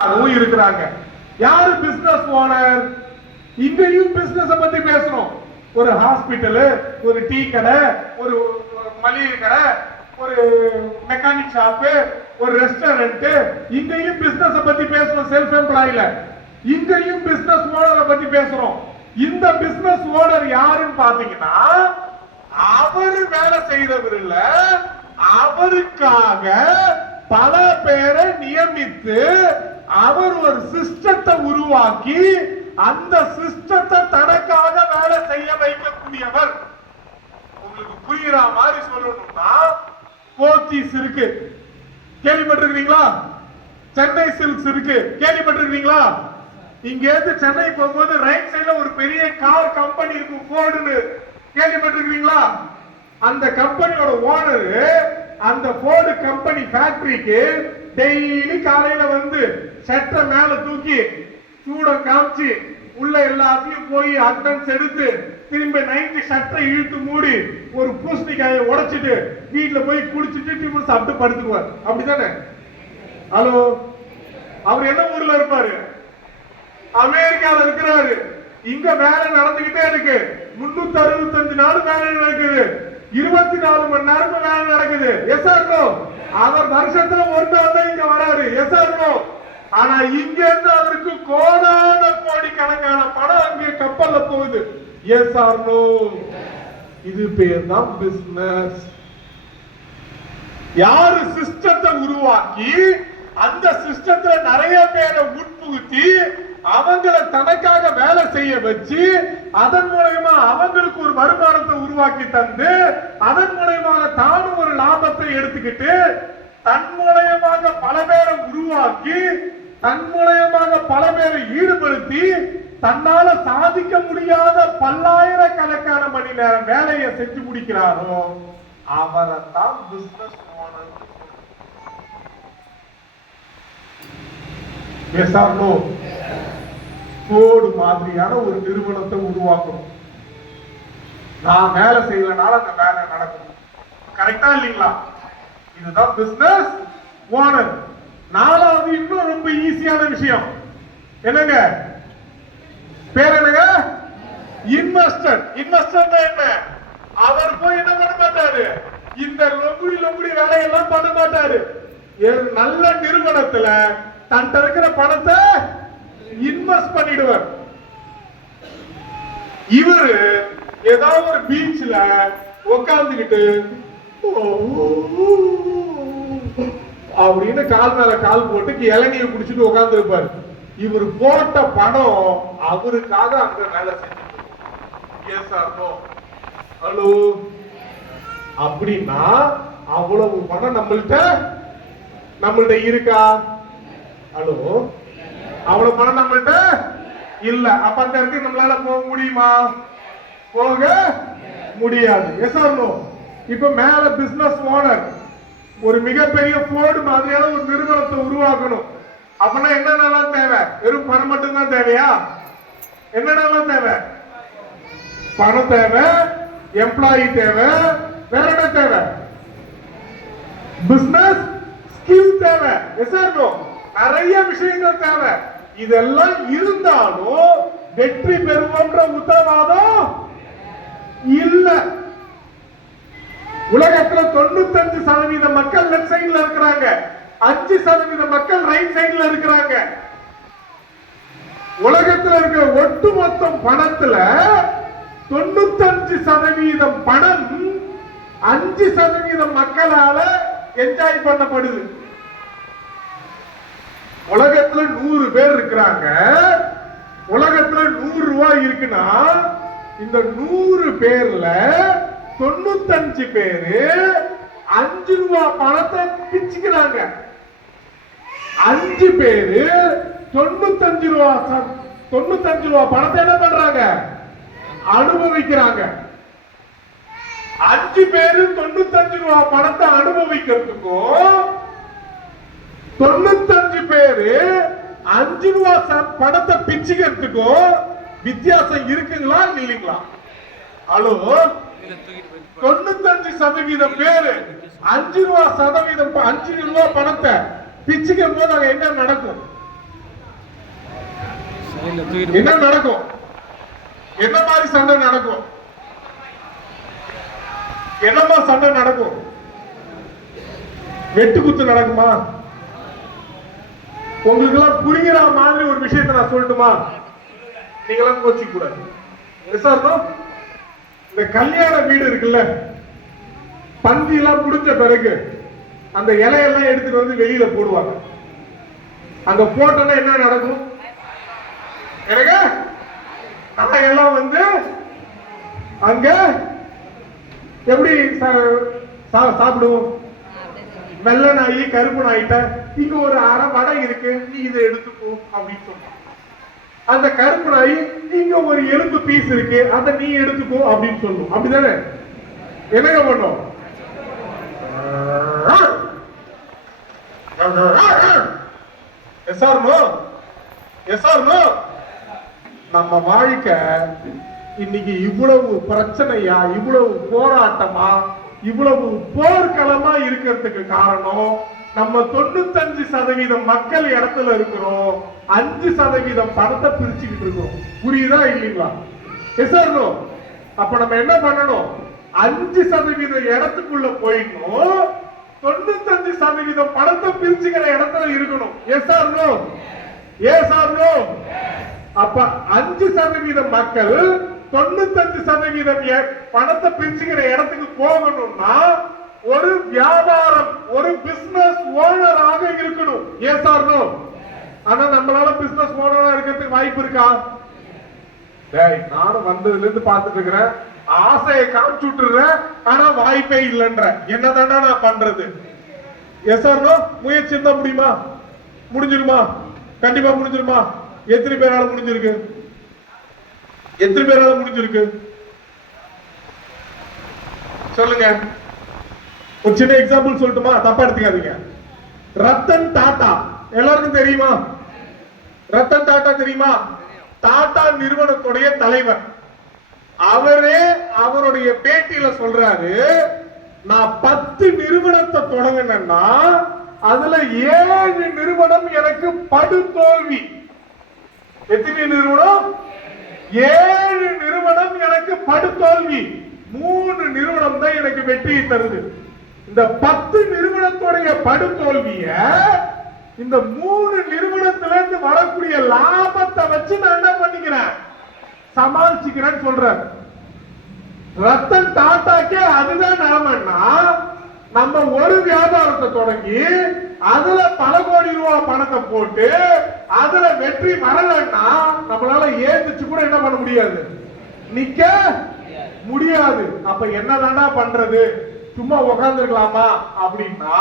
அதுவும் இருக்கிறாங்க. யாரு பிசினஸ் ஓனர் இங்கேயும் பிசினஸ் பத்தி பேசுறோம். ஒரு ஹாஸ்பிட்டலு ஒரு டீ கடை ஒரு மளிகை கடை ஒரு மெக்கானிக் ஷாப்பு ஒரு ரெஸ்டாரண்ட் இங்கேயும் பிசினஸ் பத்தி பேசுறோம் செல்ஃப் எம்ப்ளாயில இங்கேயும் பிசினஸ் ஓனரை பத்தி பேசுறோம். இந்த பிசினஸ் ஓனர் யாருன்னு பாத்தீங்கன்னா அவரு வேலை செய்யறவர் இல்ல அவருக்காக பல பேரை நியமித்து அவர் ஒரு சிஸ்டத்தை உருவாக்கி அந்த சிஸ்டத்தை தனக்காக வேலை செய்ய வைக்கக்கூடியவர். உங்களுக்கு புரியுற மாதிரி சொல்லணும்னா போத்தீஸ் இருக்கு. கேள்விப்பட்டிருக்கீங்களா? சென்னை சில்க்ஸ் இருக்கு. கேள்விப்பட்டிருக்கீங்களா? இங்க இருந்து சென்னை போகும்போது ரைட் சைடுல ஒரு பெரிய கார் கம்பெனி இருக்கும் போர்டுன்னு கேள்விப்பட்டிருக்கீங்களா? அந்த கம்பெனியோட ஓனரு அந்த போர்டு கம்பெனி ஃபேக்டரிக்கு டெய்லி காலையில வந்து ஷட்டரை மேல தூக்கி சூட காமிச்சு உள்ள எல்லாத்தையும் போய் அட்டன்ஸ் எடுத்து திரும்ப நைட்டு சட்டை இழுத்து மூடி ஒரு பூசணிக்காயை உடைச்சிட்டு வீட்டுல போய் குளிச்சுட்டு டிஃபன் சாப்பிட்டு படுத்துக்குவார். அப்படிதானே ஹலோ அவர் என்ன ஊர்ல இருப்பாரு? அமெரிக்கால இருக்கிறாரு. இங்க வேலை நடந்துகிட்டே இருக்கு. முன்னூத்தி அறுபத்தஞ்சு நாள் வேலை நடக்குது. இருபத்தி நாலு மணி நேரம் வேலை நடக்குது. எஸ் ஆர்னோ அவர் வருஷத்துல ஒரு நாள் தான் இங்க வராரு. எஸ் ஆர்னோ ஆனா இங்க இருந்து அவருக்கு கோடான கோடி கணக்கான பணம் அங்கே கப்பல்ல போகுது. எஸ் ஆர்னோ இது பேர் தான் பிசினஸ் யாரு சிஸ்டத்தை உருவாக்கி அந்த சிஸ்டத்துல நிறைய பேரை உட்புகுத்தி அவங்கள தனக்காக வேலை செய்ய வச்சு அதன் மூலயமா அவங்களுக்கு ஒரு வருமானத்தை உருவாக்கி தந்து அதன் மூலயமாக தானும் ஒரு லாபத்தை எடுத்துக்கிட்டு தன் மூலயமாக பல பேரை உருவாக்கி தன் மூலயமாக பல பேரை ஈடுபடுத்தி தன்னால சாதிக்க முடியாத பல்லாயிரக்கணக்கான மணி நேரம் வேலையை செஞ்சு முடிக்கிறாரோ அவரை தான் பிசினஸ் ஓனர் எஸ்ஆர்னோ கோடு மாதிரியான ஒரு நிறுவனத்தை உருவாக்கணும். நான் வேலை செய்யலனால அந்த வேலை நடக்கும். கரெக்டா இல்லைங்களா? இதுதான் பிசினஸ் ஓனர் நாலாவது இன்னும் ரொம்ப ஈஸியான விஷயம். என்னங்க? பேர் என்னங்க? இன்வெஸ்டர் இன்வெஸ்டர் என்ன? அவர் போய் என்ன பண்ண மாட்டாரு? இந்த லொங்குடி லொங்குடி வேலையெல்லாம் பண்ண மாட்டாரு. நல்ல நிறுவனத்துல தன்ட்ட இருக்கிற பணத்தை இன்வெஸ்ட் பண்ணிடுவார் இவரு ஏதாவது ஒரு பீச்ல உக்காந்துக்கிட்டு அப்படின்னு கால் மேல கால் போட்டு இளநியை குடிச்சிட்டு உட்கார்ந்து இருப்பாரு இவர் போட்ட பணம் அவருக்காக அங்க வேலை செஞ்சு ஹலோ அப்படின்னா அவ்வளவு பணம் நம்மள்ட்ட நம்மள்ட்ட இருக்கா? ஹலோ அவ்வளவு பணம் நம்மள்ட்ட? இல்ல. அப்ப அந்த இடத்துக்கு நம்மளால போக முடியுமா? போக முடியாது. எஸ் ஆர்னோ இப்ப மேல பிசினஸ் ஓனர் ஒரு மிகப்பெரிய போர்டு மாதிரியான ஒரு நிறுவனத்தை உருவாக்கணும். அப்படின்னா என்னென்னலாம் தேவை? வெறும் பணம் மட்டும்தான் தேவையா? என்னென்னலாம் தேவை? பணம் தேவை எம்ப்ளாயி தேவை வேற என்ன தேவை? பிசினஸ் ஸ்கில் தேவை. எஸ் நிறைய விஷயங்கள் தேவை. இதெல்லாம் இருந்தாலும் வெற்றி பெறுவோன்ற உத்தரவாதம் இல்ல. உலகத்துல தொண்ணூத்தஞ்சு சதவீத மக்கள் லெஃப்ட் சைட்ல இருக்கிறாங்க. அஞ்சு சதவீத மக்கள் ரைட் சைட்ல இருக்கிறாங்க. உலகத்துல இருக்கிற ஒட்டுமொத்த பணத்துல தொண்ணூத்தஞ்சு சதவீதம் பணம் அஞ்சு சதவீதம் மக்களால என்ஜாய் பண்ணப்படுது. உலகத்துல நூறு பேர் இருக்கிறாங்க. உலகத்துல நூறு ரூபாய் இருக்குன்னா இந்த நூறு பேர்ல தொண்ணூத்தஞ்சு பேரு அஞ்சு ரூபாய் பணத்தை பிச்சுக்கிறாங்க. அஞ்சு பேரு தொண்ணூத்தஞ்சு ரூபா ச- தொண்ணூத்தஞ்சு ரூபா பணத்தை என்ன பண்றாங்க? அனுபவிக்கிறாங்க. அஞ்சு பேரு தொண்ணூத்தஞ்சு ரூபா பணத்தை அனுபவிக்கிறதுக்கும் தொண்ணூத்தஞ்சு பேரு அஞ்சு ரூபா ச- பணத்தை பிச்சுக்கிறதுக்கும் வித்தியாசம் இருக்குங்களா இல்லைங்களா? ஹலோ? தொண்ணூத்தஞ்சு சதவீதம் பேரு அஞ்சு ரூபா சதவீதம் அஞ்சு ரூபா பணத்தை பிச்சுக்கும் போது அங்க என்ன நடக்கும்? என்ன நடக்கும்? என்ன மாதிரி சண்டை நடக்கும்? என்னமா சண்டை நடக்கும்? வெட்டு குத்து நடக்குமா? உங்களுக்கு எல்லாம் புரிகிற மாதிரி ஒரு விஷயத்தை நான் சொல்லட்டுமா? நீங்க எல்லாம் கோச்சிக்க கூடாது. விசாரணம் இந்த கல்யாண வீடு இருக்குல்ல பந்தி எல்லாம் முடிஞ்ச பிறகு அந்த இலையெல்லாம் எடுத்துட்டு வந்து வெளியில போடுவாங்க. அந்த போட்டோன்னா என்ன நடக்கும்? எனக்கு? நாயெல்லாம் வந்து அங்க எப்படி சா- சா- சாப்பிடுவோம்? வெள்ளை நாயி கருப்பு நாயிட்ட இங்க ஒரு அரை வடை இருக்கு நீ இதை எடுத்துக்கோ அப்படின்னு சொன்னான். அந்த கருப்பு நாய் இங்க ஒரு எலும்பு பீஸ் இருக்கு அதை நீ எடுத்துக்கோ அப்படின்னு சொல்லும். அப்படிதானே? என்னங்க பண்ணும்? நம்ம வாழ்க்கை இன்னைக்கு இவ்வளவு பிரச்சனையா இவ்வளவு போராட்டமா இவ்வளவு போர்க்களமா இருக்கிறதுக்கு காரணம் நம்ம தொண்ணூத்தஞ்சு சதவீதம் மக்கள் இடத்துல இருக்கிறோம் அஞ்சு சதவீதம் பணத்தை பிரிச்சுக்கிட்டு இருக்கோம். புரியுதா இல்லைங்களா? எஸ் அப்ப நம்ம என்ன பண்ணணும்? அஞ்சு சதவீதம் இடத்துக்குள்ள போயிடணும் தொண்ணூத்தஞ்சு சதவீதம் பணத்தை பிரிச்சுக்கிற இடத்துல இருக்கணும். எஸ்ஆர்னோ ஆர் நோ அப்ப அஞ்சு சதவீதம் மக்கள் தொண்ணூத்தஞ்சு சதவீதம் பணத்தை பிரிச்சுக்கிற இடத்துக்கு போகணும்னா ஒரு வியாபாரம் ஒரு பிசினஸ் ஓனராக இருக்கணும். எஸ் ஆர் நோ ஆனா நம்மளால பிசினஸ் ஓனரா இருக்கிறதுக்கு வாய்ப்பு இருக்கா? டேய் நானும் வந்ததுல இருந்து பார்த்துட்டு இருக்கிறேன். ஆசையை காமிச்சு விட்டுறேன் ஆனா வாய்ப்பே இல்லைன்ற. என்னதானா நான் பண்றது? எஸ் ஆர் நோ முயற்சி இருந்தா முடியுமா? முடிஞ்சிருமா? கண்டிப்பா முடிஞ்சிருமா? எத்தனை பேரால முடிஞ்சிருக்கு? எத்தனை பேரால முடிஞ்சிருக்கு? சொல்லுங்க. ஒரு சின்ன எக்ஸாம்பிள் சொல்லட்டுமா? தப்பா எடுத்துக்காதீங்க. ரத்தன் டாடா எல்லாருக்கும் தெரியுமா? ரத்தன் டாடா தெரியுமா? டாடா நிறுவனத்துடைய தலைவர். அவரே அவருடைய பேட்டியில சொல்றாரு நான் பத்து நிறுவனத்தை தொடங்கினேன்னா அதுல ஏழு நிறுவனம் எனக்கு படு தோல்வி எத்தனை நிறுவனம்? ஏழு நிறுவனம் எனக்கு படுதோல்வி. மூணு நிறுவனம் தான் எனக்கு வெற்றியை தருது. இந்த பத்து நிறுவனத்துடைய படுதோல்விய இந்த மூணு நிறுவனத்துல இருந்து வரக்கூடிய லாபத்தை வச்சு நான் என்ன பண்ணிக்கிறேன்? சமாளிச்சுக்கிறேன்னு சொல்றாரு. ரத்தன் டாட்டாக்கே அதுதான் நிலைமைன்னா நம்ம ஒரு வியாபாரத்தை தொடங்கி அதுல பல கோடி ரூபாய் பணத்தை போட்டு அதுல வெற்றி வரலன்னா நம்மளால ஏந்திச்சு கூட என்ன பண்ண முடியாது. நிக்க முடியாது. அப்ப என்னதானா பண்றது? சும்மா உட்கார்ந்துருக்கலாமா அப்படின்னா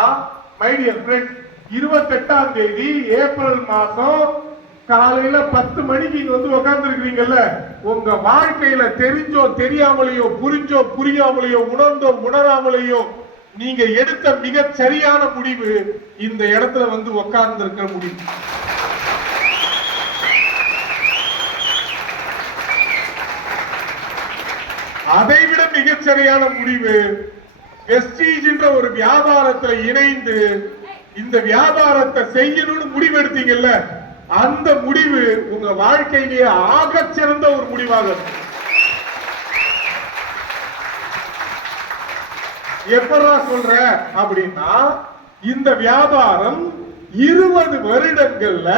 மைடியர் ஃப்ரெண்ட்ஸ் இருபத்தெட்டாம் தேதி ஏப்ரல் மாசம் காலையில பத்து மணிக்கு இங்க வந்து உட்கார்ந்து இருக்கிறீங்கல்ல உங்க வாழ்க்கையில தெரிஞ்சோ தெரியாமலேயோ புரிஞ்சோ புரியாமலேயோ உணர்ந்தோ உணராமலேயோ நீங்க எடுத்த மிக சரியான முடிவு இந்த இடத்துல வந்து உட்கார்ந்து இருக்கிற முடிவு. அதை விட மிகச்சரியான முடிவு வெஸ்டீஜ் என்ற ஒரு வியாபாரத்துல இணைந்து இந்த வியாபாரத்தை செய்யணும்னு முடிவு எடுத்தீங்கல்ல அந்த முடிவு உங்க வாழ்க்கையிலேயே ஆக சிறந்த ஒரு முடிவாக இருக்கும். எப்படா சொல்ற அப்படின்னா இந்த வியாபாரம் இருபது வருடங்கள்ல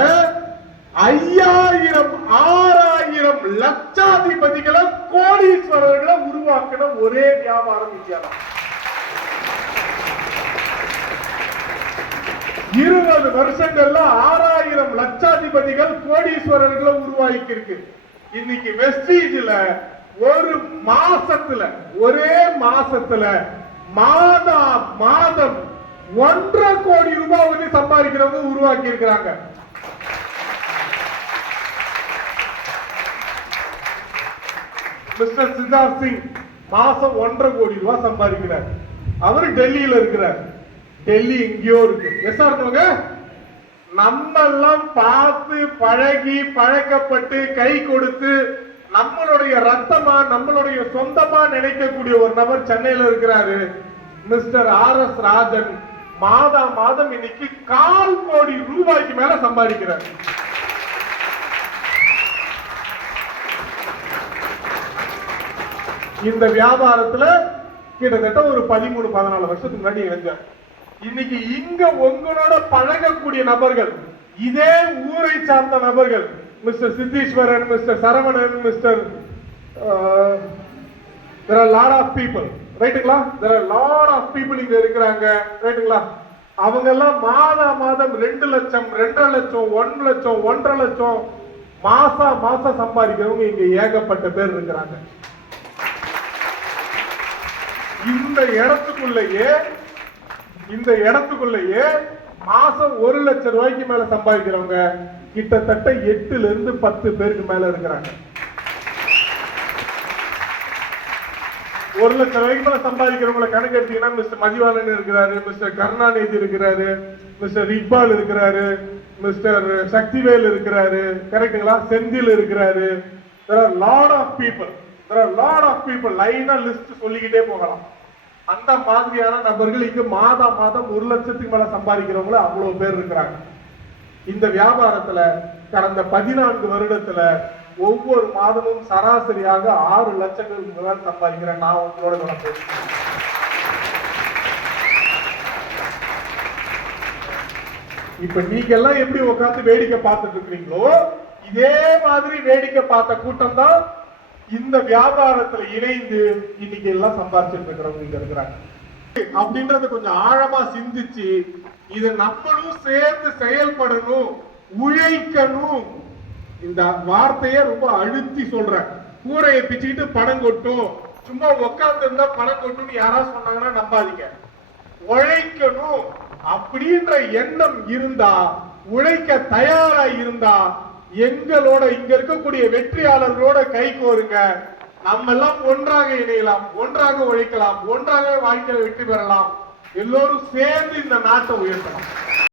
ஐயாயிரம் ஆறாயிரம் ஆயிரம் லட்சாதிபதிகளை கோடீஸ்வரர்களை உருவாக்கின ஒரே வியாபாரம் இந்தியாதான். இருபது வருஷங்கள்ல ஆறாயிரம் லட்சாதிபதிகள் கோடீஸ்வரர்களை உருவாக்கி இருக்கு இன்னைக்கு வெஸ்டீஜ்ல ஒரு மாசத்துல ஒரே மாசத்துல மாதா மாதம் ஒன்றரை கோடி ரூபாய் வந்து சம்பாதிக்கிறவங்க உருவாக்கி இருக்கிறாங்க மிஸ்டர் சித்தார்த் சிங் மாசம் ஒன்றரை கோடி ரூபாய் சம்பாதிக்கிறார். அவர் டெல்லியில இருக்கிறார். டெல்லி எங்கேயோ இருக்கு. எஸ் இருக்கவங்க நம்ம எல்லாம் பார்த்து பழகி பழக்கப்பட்டு கை கொடுத்து நம்மளுடைய ரத்தமா நம்மளுடைய சொந்தமா நினைக்கக்கூடிய ஒரு நபர் சென்னையில இருக்கிறாரு. மிஸ்டர் ஆர் எஸ் ராஜன் மாதா மாதம் இன்னைக்கு கால் கோடி ரூபாய்க்கு மேல சம்பாதிக்கிறார். இந்த வியாபாரத்துல கிட்டத்தட்ட ஒரு பதிமூணு பதினாலு வருஷத்துக்கு முன்னாடி இணைஞ்சார் இன்னைக்கு இங்க உங்களோட பழகக்கூடிய நபர்கள் இதே ஊரை சார்ந்த நபர்கள் mister Siddheeswaran mister Saravanan mister there are lot of people ரைட்டுங்களா there are lot of people இங்க இருக்கிறாங்க. ரைட்டுங்களா அவங்க எல்லாம் மாதா மாதம் ரெண்டு லட்சம் ரெண்டரை லட்சம் ஒன்று லட்சம் ஒன்றரை லட்சம் மாசா மாசம் சம்பாதிக்கிறவங்க இங்க ஏகப்பட்ட பேர் இருக்கிறாங்க. இந்த இடத்துக்குள்ளேயே இந்த இடத்துக்குள்ளேயே மாசம் ஒரு லட்சம் ரூபாய்க்கு மேல சம்பாதிக்கிறவங்க கிட்டத்தட்ட எட்டுல இருந்து பத்து பேருக்கு மேல இருக்கிறாங்க. ஒரு லட்சம் ரூபாய்க்கு மேல சம்பாதிக்கிறவங்களை கணக்கு எடுத்தீங்கன்னா மிஸ்டர் மதிவாணன் இருக்கிறாரு மிஸ்டர் கருணாநிதி இருக்கிறாரு மிஸ்டர் இக்பால் இருக்கிறாரு மிஸ்டர் சக்திவேல் இருக்கிறாரு கரெக்ட்டுங்களா? செந்தில் இருக்கிறாரு. Lot of people lot people there லைனா லிஸ்ட் சொல்லிக்கிட்டே போகலாம். அந்த மாதிரியான நபர்கள் இங்க மாதம் மாதம் ஒரு லட்சத்துக்கு மேல சம்பாதிக்கிறவங்களும் அவ்வளவு பேர் இருக்கிறாங்க. இந்த வியாபாரத்துல கடந்த பதினான்கு வருடத்துல ஒவ்வொரு மாதமும் சராசரியாக ஆறு லட்சங்களுக்கு மேல் சம்பாதிக்கிறேன் நான் உங்களோட நான் இப்ப நீங்க எல்லாம் எப்படி உட்காந்து வேடிக்கை பார்த்துட்டு இருக்கிறீங்களோ? இதே மாதிரி வேடிக்கை பார்த்த கூட்டம் தான் இந்த வியாபாரத்துல இணைந்து இன்னைக்கு எல்லாம் சம்பாதிச்சுட்டு இருக்கிறவங்க இங்க இருக்கிறாங்க. அப்படின்றத கொஞ்சம் ஆழமா சிந்திச்சு இது நம்மளும் சேர்ந்து செயல்படணும் உழைக்கணும். இந்த வார்த்தையை ரொம்ப அழுத்தி சொல்றேன். கூரையை பிச்சுக்கிட்டு பணம் கொட்டும். சும்மா உட்கார்ந்து இருந்தா பணம் கொட்டும்னு யாராவது சொன்னாங்கன்னா நம்பாதீங்க. உழைக்கணும் அப்படின்ற எண்ணம் இருந்தா உழைக்க தயாரா இருந்தா எங்களோட இங்க இருக்கக்கூடிய வெற்றியாளர்களோட கை கோருங்க. நம்ம எல்லாம் ஒன்றாக இணையலாம் ஒன்றாக உழைக்கலாம் ஒன்றாக வாழ்க்கையில வெற்றி பெறலாம். எல்லோரும் சேர்ந்து இந்த நாட்டை உயர்த்தலாம்.